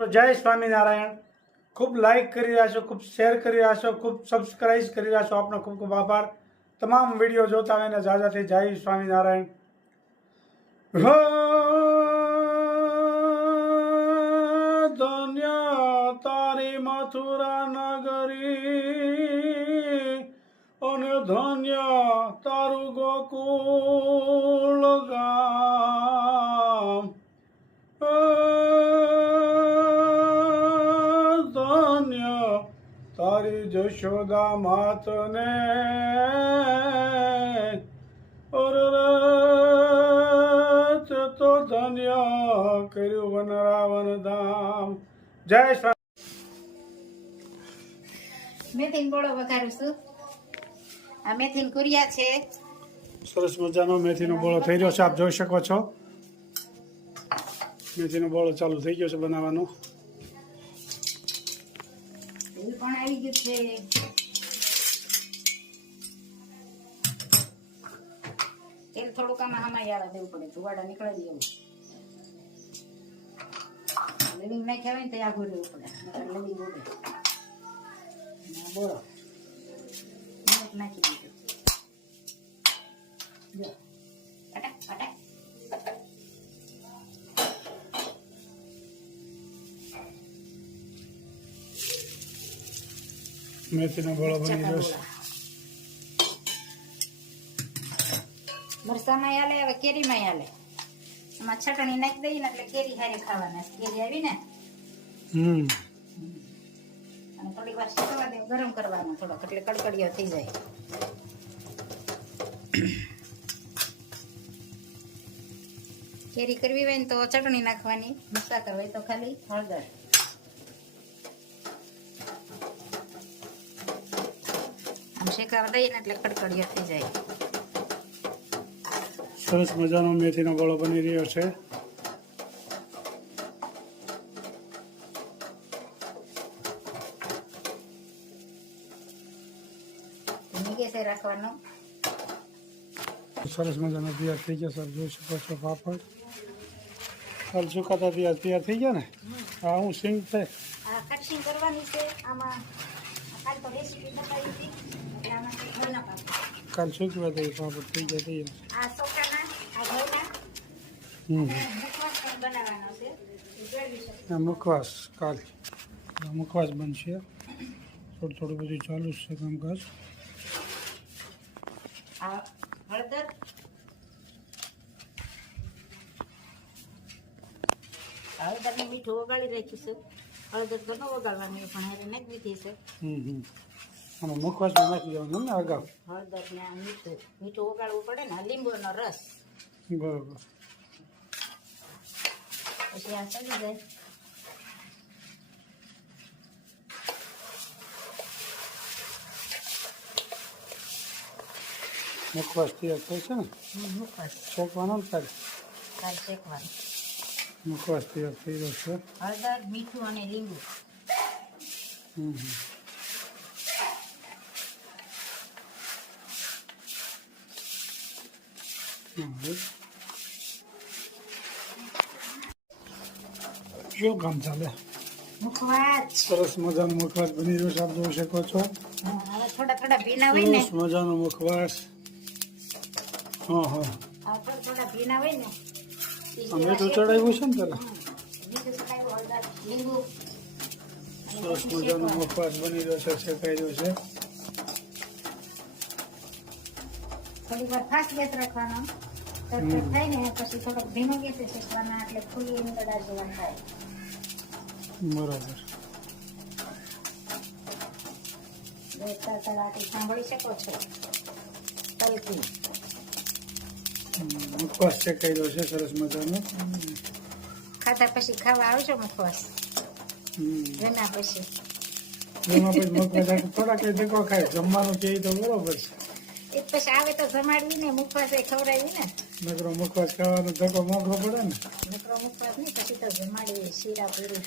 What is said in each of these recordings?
તો જય સ્વામિનારાયણ। ખૂબ લાઈક કરી રહ્યા છો, ખૂબ શેર કરી રહ્યા છો, ખૂબ સબસ્ક્રાઇબ કરી રહ્યા છો। આપનો ખૂબ ખૂબ આભાર। તમામ વિડીયો જોતા હોય ને જાજાથી જય સ્વામિનારાયણ। ધન્ય તારી મથુરા નગરી અને ધન્ય તારું ગોકુળ ગામ। ધન્ય તારી જશોદા માતને તો ધન્ય કર્યું વનરાવન ધામ। જય સ્વામી। મેથીન બોળો વઘારું છું। આ મેથીન કુરિયા છે। સરસ મજાનો મેથીનો બોળો થઈ રહ્યો છે, આપ જોઈ શકો છો। મેથીનો બોળો ચાલુ થઈ ગયો છે બનાવવાનો। તેલ પણ આવી ગયું છે। તેલ થોડુંક આમાં હમાયાળા દેવું પડે, ધુવાડા નીકળે દેવું। લવિંગ નાખ્યા હોય ને તો આઘું રહેવું પડે, લવિંગ ઉડે। બોલો નાખી દીધું, જો ફટાક મેથીનો બોળો બની ગયો છે। મરસામાં આલે, હવે કેરીમાં આલે। એમાં ચટણી નાખી દઈએ ને એટલે કેરી હારે ખાવાના। કેરી આવી ને અને થોડી વાર શેકવા દે, ગરમ કરવાનો થોડોક, એટલે કડકડીયો થઈ જાય। કેરી કરવી હોય ને તો ચટણી નાખવાની, મસ્તા કરવી હોય તો ખાલી હળદર। આમ શેકાવા દઈએ ને એટલે કડકડીયો થઈ જાય। સરસ મજાનો મેથીનો બોળો બની રહ્યો છે। ગેસે રાખવાનો। સરસ મજાનો તૈયાર થઈ ગયો છે, જોઈ શકો છો। પાપડ કાલ સુકાતા તૈયાર થઈ ગયા ને। હા, હું સિંગ છે આ કટિંગ કરવાની છે। આમાં કાલ તો રેસીપી બતાવી હતી, એટલે આમાં ઘરના પાપડ કાલ સુકવા દઈએ, પાપડ થઈ ગયા તૈયાર। આ ચોખાના, આ ઘઉંના મુખવાસ પણ બનાવવાનો છે, જોઈ શકો। આ મુખવાસ કાલ મુખવાસ બનશે। થોડું બધું ચાલુ જ છે કામકાજ। આ હળદર, હળદર ને મીઠું ઓગાળી રાખ્યું છે। હળદર તો ન ઓગાળવાની પણ હારે નાખી દીધી છે। અને મુખવાસમાં નાખી દેવાનું ને અગાઉ। હળદર ને મીઠું ઓગાળવું પડે ને। લીંબુનો રસ, બરોબર। પછી આ ચડી જાય। મુખવાસ તૈયાર થાય છે ને, મુખવાસ શેકવાનો ને તારે કાલ શેકવાનું। મુખવાસ તૈયાર થઈ રહ્યો છે। હળદર, મીઠું અને લીંબુ। શું કામ ચાલે? મુખવાસ સરસ મજાનો મુખવાસ બની રહ્યો છે, આપ જોઈ શકો છો। હવે થોડા ભીના હોય ને, સરસ મજાનો મુખવાસ। હા, આ થોડા ભીના હોય ને, મીઠું ચડાવ્યું છે ને પેલા। મીઠું ચડાવ્યું, હળદર, લીંબુ। સરસ મજાનો મુખવાસ બની રહ્યો છે, શેકાઈ રહ્યો છે। થોડી વાર ફાસ્ટ ગેસ રાખવાનો, તડતડ થાય ને પછી થોડોક ધીમો ગેસે શેકવાના, એટલે ખુલ્લી ઈંદડા જેવા થાય। બરાબર। તળતળાટી સાંભળી શકો છો, તલકી। મુખવાસ શેકાઈ રહ્યો છે, સરસ મજાનો। ખાતા પછી ખાવા આવજો મુખવાસ, જમ્યા પછી। એમાં પછી મુખવાસ થોડા કઈ ધક્કો ખાય, જમવાનું કે તો બરોબર છે। એ પછી આવે તો જમાડવી ને, મુખવાસ એ ખવડાવી ને। નકરો મુખવાસ ખાવાનો ધક્કો મોંઘો પડે ને। નકરો મુખવાસ નહીં, પછી તો જમાડવી, શીરા પૂરી।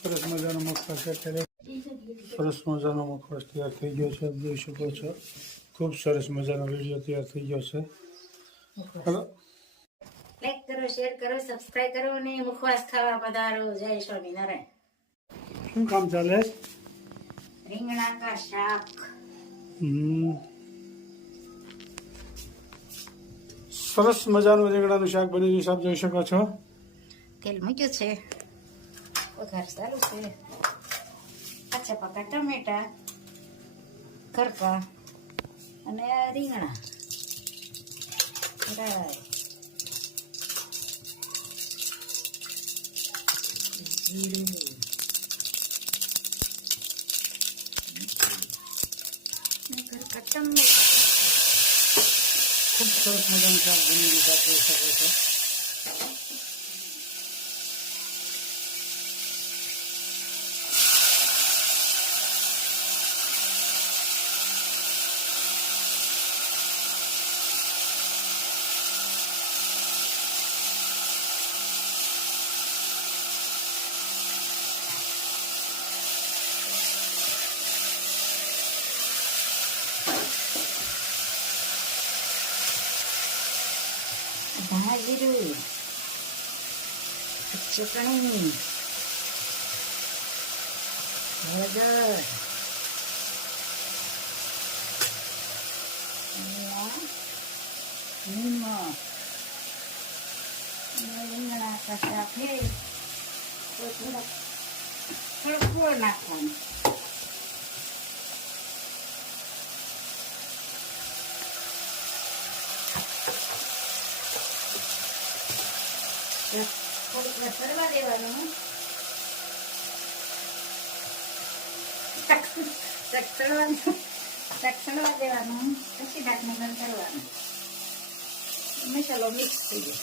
સરસ મજાનો મુખવાસ શેકાઈ રહ્યો, સરસ મજાનો મુખવાસ તૈયાર થઈ ગયો છે, જોઈ શકો છો। ખૂબ સરસ મજાનો વિડીયો તૈયાર થઈ ગયો છે। લાઈક કરો। કરો, શેર કરો, સબસ્ક્રાઇબ કરો અને મુખવાસ ખાવા પધારો. જય સ્વામિનારાયણ. શું કામ ચાલે છે? રીંગણા કા શાક. સરસ મજાનું રીંગણાનું શાક બની ગયું, આપ જોઈ શકો છો. તેલ મૂક્યું છે, વઘાર સારું છે. કાચા પાકા ટમેટા, કરકા અને આ રીંગણા. રાઈ, જીરું, ને કરકા ટમેટા. ખૂબ સરસ મજાનું શાક બની ગયું, આપ જોઈ શકો છો. ધાણા જીરું, ચટણી, હળદર, નિમક, રીંગણા કશા ફેર થોડું ગોળ નાખવાનું. થોડીક સરવા દેવાનું. સળવા દેવાનું, પછી ઢાંકણું બંધ કરવાનું. મસાલો મિક્સ થઈ જાય.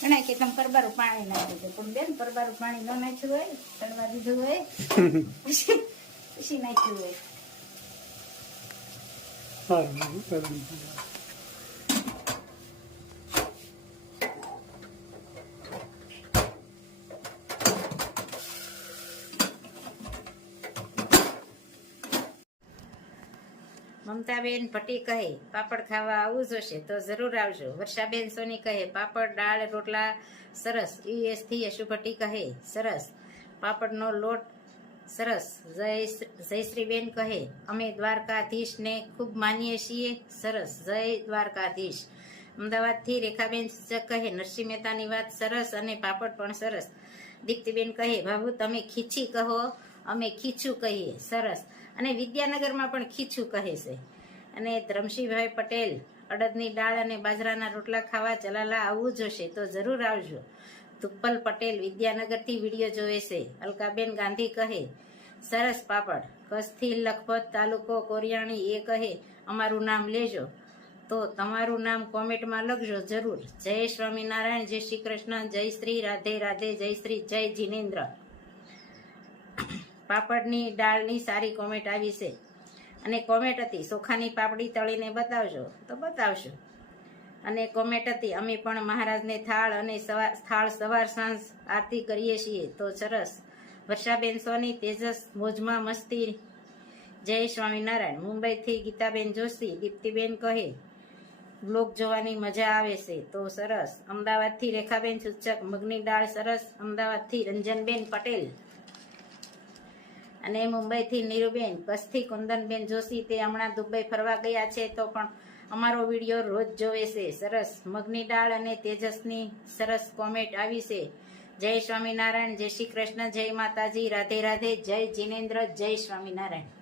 ઘણા કે તમે પરબારું પાણી નાખી દો, પણ બેન પરબારું પાણી ન નાખ્યું હોય, સળવા દીધું હોય, પછી નાખ્યું હોય. મમતાબેન પટી કહે પાપડ ખાવા આવવું જોશે તો જરૂર આવજો. વર્ષાબેન સોની કહે પાપડ, દાળ, રોટલા સરસ. યુએસ થી યશુ ભટ્ટી કહે સરસ, પાપડનો લોટ સરસ. જયશ્રીબેન કહે અમે દ્વારકાધીશને ખૂબ માનીએ છીએ, સરસ. જય દ્વારકાધીશ. અમદાવાદથી રેખાબેન સૂચક કહે નરસિંહ મહેતાની વાત સરસ અને પાપડ પણ સરસ. દીપ્તિબેન કહે બાબુ તમે ખીચી કહો, અમે ખીચું કહીએ, સરસ. અને વિદ્યાનગરમાં પણ ખીચું કહે છે. અને ધરમશીભાઈ પટેલ અડદની દાળ અને બાજરાના રોટલા ખાવા જલાલા આવવું જોશે તો જરૂર આવજો. ધુપ્પલ પટેલ વિદ્યાનગરથી વિડીયો જોવે છે. અલકાબેન ગાંધી કહે સરસ પાપડ. કચ્છથી લખપત તાલુકો કોરિયાણી એ કહે અમારું નામ લેજો, તો તમારું નામ કોમેન્ટમાં લખજો જરૂર. જય સ્વામિનારાયણ, જય શ્રી કૃષ્ણ, જય શ્રી રાધે રાધે, જય શ્રી જય જિનેન્દ્ર. પાપડની દાળની સારી કોમેન્ટ આવી છે. અને કોમેન્ટ હતી ચોખાની પાપડી તળીને બતાવજો તો બતાવશું. અને કોમેન્ટ હતી અમે પણ મહારાજને થાળ અને થાળ સવાર સાંજ આરતી કરીએ છીએ તો સરસ. વર્ષાબેન સોની તેજસ મોજમાં મસ્તી. જય સ્વામિનારાયણ. મુંબઈથી ગીતાબેન જોશી. દીપ્તિબેન કહે બ્લોગ જોવાની મજા આવે છે તો સરસ. અમદાવાદથી રેખાબેન સૂચક મગની દાળ સરસ. અમદાવાદથી રંજનબેન પટેલ. અને મુંબઈથી નીરુબેન. કચ્છથી કુંદનબેન જોશી તે હમણાં દુબઈ ફરવા ગયા છે તો પણ અમારો વિડીયો રોજ જોવે છે, સરસ. મગની દાળ અને તેજસની સરસ કોમેન્ટ આવી છે. જય સ્વામિનારાયણ, જય શ્રી કૃષ્ણ, જય માતાજી, રાધે રાધે, જય જિનેન્દ્ર, જય સ્વામિનારાયણ.